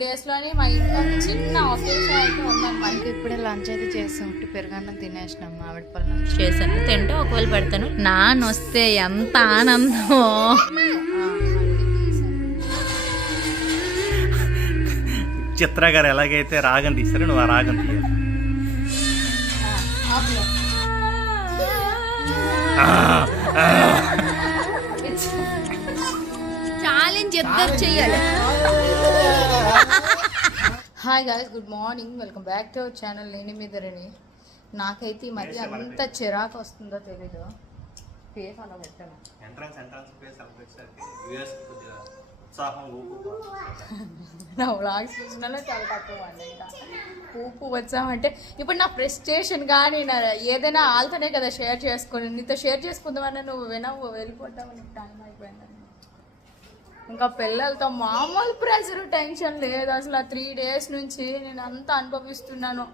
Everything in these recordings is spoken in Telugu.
డేస్లోనే మా ఇంట్లో చిన్న ఒకేషన్ అయితే ఉందన్నమాట. ఇప్పుడే లంచ్ అయితే చేసాం ఉట్టి పెరుగన్నం తినేసినాం మామిడి పళ్ళ చేశాను. తింటే ఒకవేళ పెడతాను. నాన్న వస్తే ఎంత ఆనందం చిత్ర గారు ఎలాగైతే రాగం తీస్తారో నువ్వు ఆ రాగం తీయాలి. ఛాలెంజ్ ఇద్దరు చెయ్యాలి hi guys good morning welcome back to our channel నేను మీదరని నాకైతే ఈ మధ్య అంత చిరాకు వస్తుందో తెలీదు. ఫేస్ అలా పెట్టాను. ఎంట్రన్స్ ఎంట్రన్స్ ప్లేస్ వచ్చేసరికి యూఎస్ కొద్దిగా ఉత్సాహం ఊపు నా వ్లాగ్స్ చూసినాలో చాలా తక్కువ అండి ఇంకా. ఊపు వచ్చామంటే ఇప్పుడు నా ఫ్రస్ట్రేషన్ కానీ నా ఏదైనా వాళ్ళతోనే కదా షేర్ చేసుకుని నీతో షేర్ చేసుకుందామని నువ్వు వినవు వెళ్ళిపోతావు నీకు టైం అయిపోయిందని. ఇంకా పిల్లలతో మామూలు ప్రెషర్ టెన్షన్ లేదు. అసలు ఆ త్రీ డేస్ నుంచి నేను అంతా అనుభవిస్తున్నాను.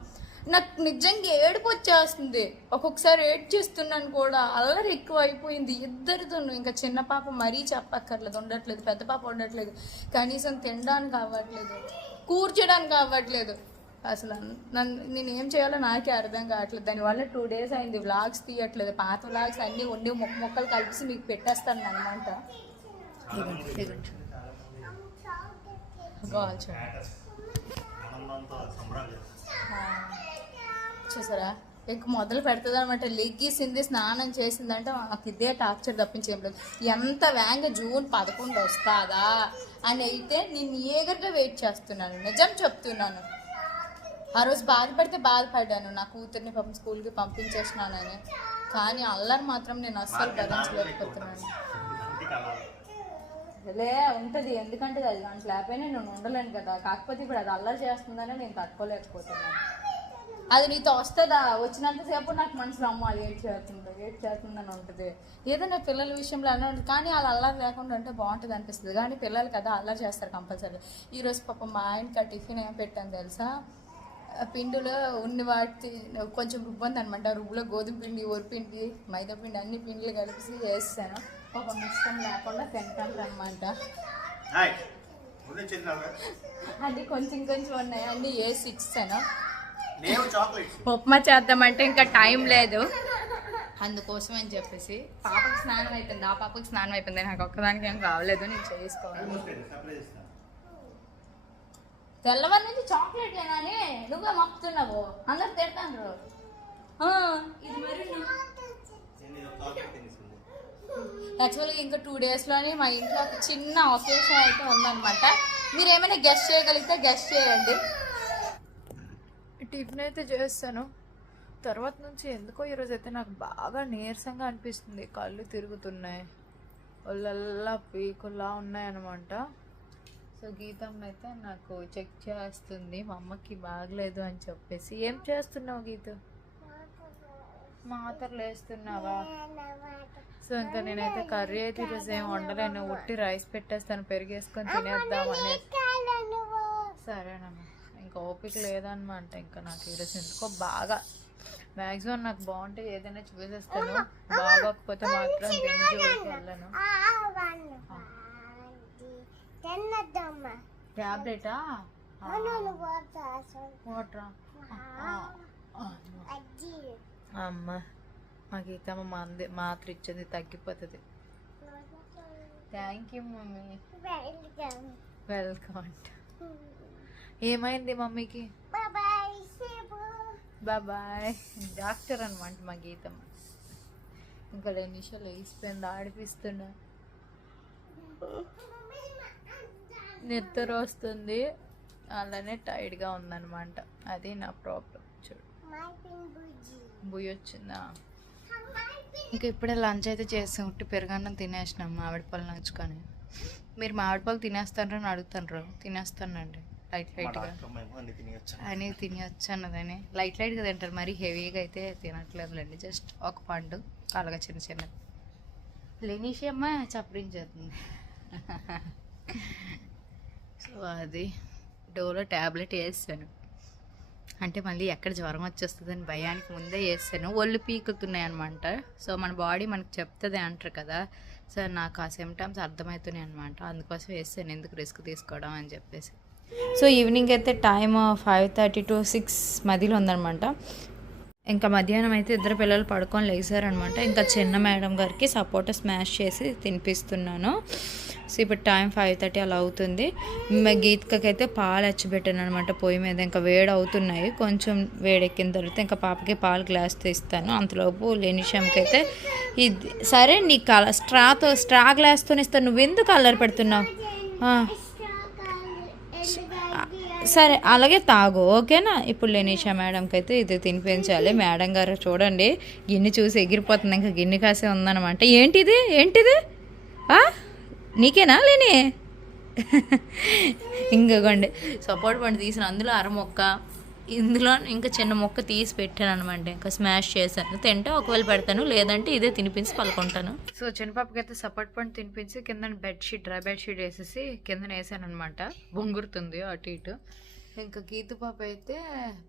నాకు నిజంగా ఏడుపు వచ్చేస్తుంది. ఒక్కొక్కసారి ఏడ్చేస్తున్నాను కూడా. అల్లరి ఎక్కువ అయిపోయింది ఇద్దరితో ఇంకా చిన్న పాప మరీ చెప్పక్కర్లేదు. ఉండట్లేదు. పెద్ద పాప ఉండట్లేదు. కనీసం తినడానికి అవ్వట్లేదు. కూర్చోడానికి అవ్వట్లేదు. అసలు నన్ను నేను ఏం చేయాలో నాకే అర్థం కావట్లేదు. దానివల్ల టూ డేస్ అయింది. వ్లాగ్స్ తీయట్లేదు. పాత వ్లాగ్స్ అన్నీ ఉండి మొక్క మొక్కలు కలిపి మీకు పెట్టేస్తాను అనమాట చూసారా? ఇంక మొదలు పెడుతుంది అనమాట లెగ్గిసింది స్నానం చేసిందంటే మాకు ఇదే టార్చర్ తప్పించేం లేదు. ఎంత వేగంగా జూన్ పదకొండు వస్తుందా అని అయితే నేను ఏగర్గా వెయిట్ చేస్తున్నాను. నిజం చెప్తున్నాను. ఆ రోజు బాధపడితే బాధపడ్డాను. నా కూతుర్ని పాపం స్కూల్కి పంపించేసినానని. కానీ అల్లరి మాత్రం నేను అస్సలు భరించలేకపోతున్నాను. లే ఉంటుంది. ఎందుకంటే అది దాంట్లో లేకపోయినా నేను ఉండలేను కదా. కాకపోతే ఇప్పుడు అది అల్లరి చేస్తుందనే నేను తట్టుకోలేకపోతున్నాను. అది నీతో వస్తుందా? వచ్చినంతసేపు నాకు మనసులో అమ్మ అది ఏడ్ చేస్తుందో ఏడ్ చేస్తుందని ఉంటుంది. ఏదైనా పిల్లల విషయంలో అలా ఉంటుంది. కానీ వాళ్ళు అల్లరి లేకుండా ఉంటే బాగుంటుంది అనిపిస్తుంది. కానీ పిల్లలు కదా అల్లరి చేస్తారు కంపల్సరీ. ఈరోజు పాపం మా ఆయనకి ఆ టిఫిన్ ఏం పెట్టాను తెలుసా? పిండిలో ఉన్ని వాటి కొంచెం రుబ్బంది అనమాట రుబ్బులో గోధుమ పిండి వరిపిండి మైదా పిండి అన్ని పిండిలు కలిపి వేస్తాను ఒక ఇష్టం లేకుండా తింటాను అనమాట అన్ని కొంచెం కొంచెం ఉన్నాయి అన్ని వేసి ఇచ్చాను ఉప్మా చేద్దామంటే ఇంకా టైం లేదు. అందుకోసం అని చెప్పేసి పాపకి స్నానం అయిపోయింది. ఆ పాపకి స్నానం అయిపోయింది. నాకు ఒక్కదానికి ఏం కావలేదు నేను చేసుకోవాలి. తెల్లవారి నుంచి చాక్లెట్ లేనని నువ్వే మప్పుతున్నావు అందరు తిడతాను ఇది మరి యాక్చువల్గా ఇంకా టూ డేస్లోనే మా ఇంట్లో ఒక చిన్న ఒకేషన్ అయితే ఉందన్నమాట. మీరు ఏమైనా గెస్ట్ చేయగలిగితే గెస్ట్ చేయండి. టిఫిన్ అయితే చేస్తాను. తర్వాత నుంచి ఎందుకో ఈరోజు అయితే నాకు బాగా నీరసంగా అనిపిస్తుంది. కళ్ళు తిరుగుతున్నాయి. ఒళ్ళల్లా పీకుల్లా ఉన్నాయన్నమాట. సో గీతం అయితే నాకు చెక్ చేస్తుంది. మా అమ్మకి బాగలేదు అని చెప్పేసి. ఏం చేస్తున్నావు గీత? మాత్రలు వేస్తున్నావా సో ఇంకా నేనైతే కర్రీ అయితే ఈరోజు ఏం వండలేను. ఉట్టి రైస్ పెట్టేస్తాను పెరిగేసుకొని తినేద్దామని సరేనమ్మా. ఇంకా ఓపిక లేదనమాట ఇంకా నాకు ఈరోజు ఎందుకో బాగా. మ్యాక్సిమం నాకు బాగుంటే ఏదైనా చూసేస్తాను. బాగోకపోతే మాత్రం దేని జోలికి వెళ్ళను. ట్యాబ్లెటా వాటరా? అమ్మ. మా గీతమ్మ మంది మాత్ర ఇచ్చింది తగ్గిపోతుంది. థ్యాంక్ యూ మమ్మీ వెల్కమ్ అంట. ఏమైంది మమ్మీకి? బాయ్ డాక్టర్ అనమాట మా గీతమ్మ. ఇంకా రెండు నిమిషాలు వేసిపోయింది ఆడిపిస్తున్నా. నిద్ర వస్తుంది. అలానే టైర్డ్గా ఉందన్నమాట. అది నా ప్రాబ్లం చూడు. బుయ్యి వచ్చిందా ఇంకా ఇప్పుడే లంచ్ అయితే చేసాం ఉట్టి పెరుగన్నం తినేసినాం మామిడి పళ్ళు నంచుకొని. మీరు మామిడి పళ్ళు తినేస్తారని అడుగుతారు తినేస్తానండి. లైట్ లైట్గా అని తినవచ్చు అన్నదని లైట్ లైట్గా తింటారు. మరి హెవీగా అయితే తినట్లేదులేండి. జస్ట్ ఒక పండు అలాగా చిన్న చిన్న. లేనిషి అమ్మ చప్పరించేస్తుంది సో అది. డోలో ట్యాబ్లెట్ వేసాను. అంటే మళ్ళీ ఎక్కడ జ్వరం వచ్చేస్తుందని భయానికి ముందే వేసాను ఒళ్ళు పీకుతున్నాయి అనమాట సో మన బాడీ మనకు చెప్తుంది అంటారు కదా. సో నాకు ఆ సిమ్టమ్స్ అర్థమవుతున్నాయి అనమాట అందుకోసం వేసాను ఎందుకు రిస్క్ తీసుకోవడం అని చెప్పేసి. సో ఈవినింగ్ అయితే time five thirty to six మధ్యలో ఉందనమాట ఇంకా మధ్యాహ్నం అయితే ఇద్దరు పిల్లలు పడుకొని లేచారనమాట ఇంకా చిన్న మేడం గారికి సపోటా స్మాష్ చేసి తినిపిస్తున్నాను. సో ఇప్పుడు టైం ఫైవ్ థర్టీ అలా అవుతుంది. మ- గీతికకి అయితే పాలు అచ్చిపెట్టాను అనమాట పొయ్యి మీద. ఇంకా వేడి అవుతున్నాయి. కొంచెం వేడెక్కిన తర్వాత ఇంకా పాపకి పాలు గ్లాస్ తీస్తాను. అంతలోపు లేనిషంకి ఇది సరే నీ కల స్ట్రాతో స్ట్రా గ్లాస్తో ఇస్తాను. నువ్వు ఎందుకు అల్లరి పెడుతున్నావు? సరే అలాగే తాగు ఓకేనా? ఇప్పుడు లేనిషా మేడంకి అయితే ఇది తినిపించాలి. మేడం గారు చూడండి గిన్నె చూసి ఎగిరిపోతుంది. ఇంకా గిన్నె కాసే ఉందన్నమాట. ఏంటిది? ఏంటిది? ఆ? నీకేనా లేని? ఇంకోండి సపోర్ట్ పండు తీసిన అందులో అర మొక్క ఇందులో ఇంకా చిన్న మొక్క తీసి పెట్టాను అనమాట ఇంకా స్మాష్ చేశాను. తింటే ఒకవేళ పెడతాను లేదంటే ఇదే తినిపించి పలుకుంటాను సో చిన్నపాపకి అయితే సపోర్ట్ పండు తినిపించి కింద బెడ్షీట్ డ్రై బెడ్షీట్ వేసేసి కింద వేసాను అనమాట బొంగురుతుంది అటు ఇటు. ఇంకా గీత పాప అయితే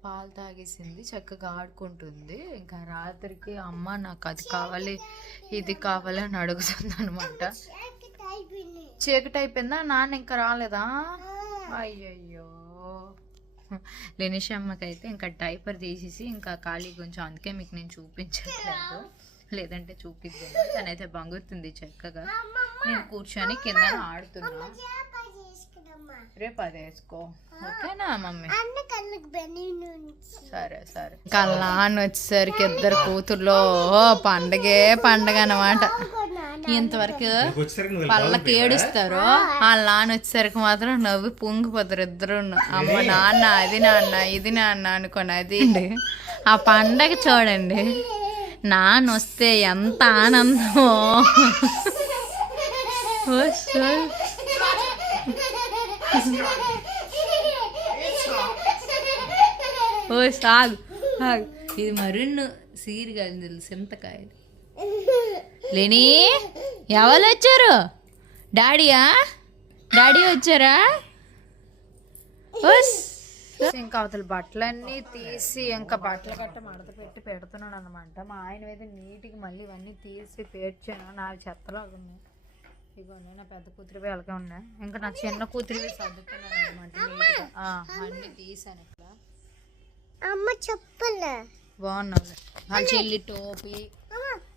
పాలు తాగేసింది చక్కగా ఆడుకుంటుంది. ఇంకా రాత్రికి అమ్మ నాకు అది కావాలి ఇది కావాలి అని అడుగుతుంది అనమాట చీకటి అయిపోయిందా నాన్న ఇంకా రాలేదా? అయ్యయ్యో. లెనిష్ అమ్మకైతే ఇంకా డైపర్ తీసేసి ఇంకా ఖాళీ కొంచెం అందుకే మీకు నేను చూపించట్లేదు. లేదంటే చూపిద్దాను. తనైతే బంగుతుంది చక్కగా. నేను కూర్చొని కింద ఆడుతున్నా. రేపు అది వేసుకో ఓకేనా మమ్మీ? సరే సరే. కళ్ళాన్ని వచ్చేసరికి ఇద్దరు కూతుర్లో. పండగే పండగ అనమాట ఇంతవరకు పళ్ళకి ఏడుస్తారు. వాళ్ళ నాన్న వచ్చేసరికి మాత్రం నవ్వి పొంగిపోతారు ఇద్దరు అమ్మ నాన్న అది నాన్న ఇది నాన్న అనుకోని అది. ఆ పండగ చూడండి. నాన్న వస్తే ఎంత ఆనందమో. ఓ సాగు సాగు. ఇది మరిన్ను సీరుగా సింతకాయలు లేని ఎవరు వచ్చారు? డాడీయా? డాడీ వచ్చారా? ఇంకా అవతల బట్టలన్నీ తీసి ఇంకా బట్టలు గట్ట మడత పెట్టి పెడుతున్నాను అనమాట మా ఆయన మీద నీట్గా మళ్ళీ ఇవన్నీ తీసి పేర్చాను నా చెత్తలో ఉన్నాయి ఇగోండి నా పెద్ద కూతురివి అలాగే ఉన్నాయి ఇంకా నా చిన్న కూతురివి అనమాట ఆ, అన్నీ తీసాను ఇక్కడ. అమ్మ చెప్పలే బాగున్నాను వాళ్ళ చెల్లి టోపీ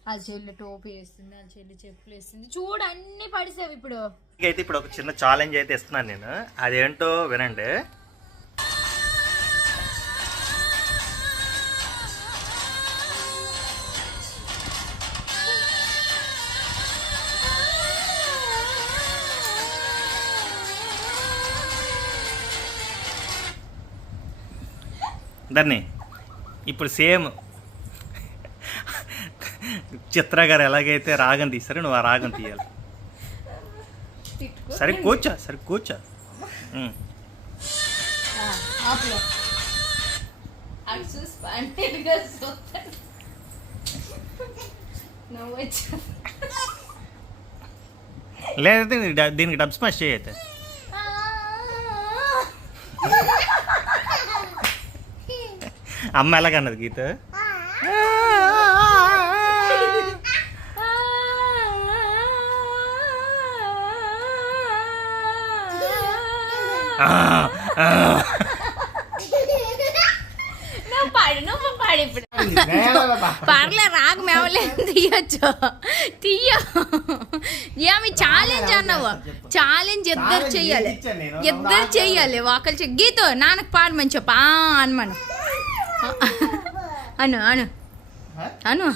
వాళ్ళ చెల్లి టోపీ వేస్తుంది వాళ్ళ చెల్లి చెప్పులు వేస్తుంది. చూడు అన్ని పడిసావు ఇప్పుడు. అయితే ఇప్పుడు ఒక చిన్న ఛాలెంజ్ అయితే ఇస్తున్నాను నేను. అదేంటో వినండి. దాన్ని ఇప్పుడు సేమ్ చిత్ర గారు ఎలాగైతే రాగం తీస్తారో నువ్వు ఆ రాగం తీయాలి. సరే కూర్చో సరే కూర్చో. లేదంటే దీనికి డబ్ స్మాష్ చేయైతే అమ్మ ఎలాగన్నది గీత? ఆ, ఆ. నువ్వు పాడు నువ్వు పాడు ఇప్పుడు. పర్లే రాగు మేవలేదు తీయచ్చు. తీయ. ఏమి ఛాలెంజ్ అన్నావు. ఛాలెంజ్ ఇద్దరు చెయ్యాలి ఇద్దరు చెయ్యాలి ఒకరు గీత నాన్నకు పాడమని చెప్పు. ఆ అనమను. అను అను అను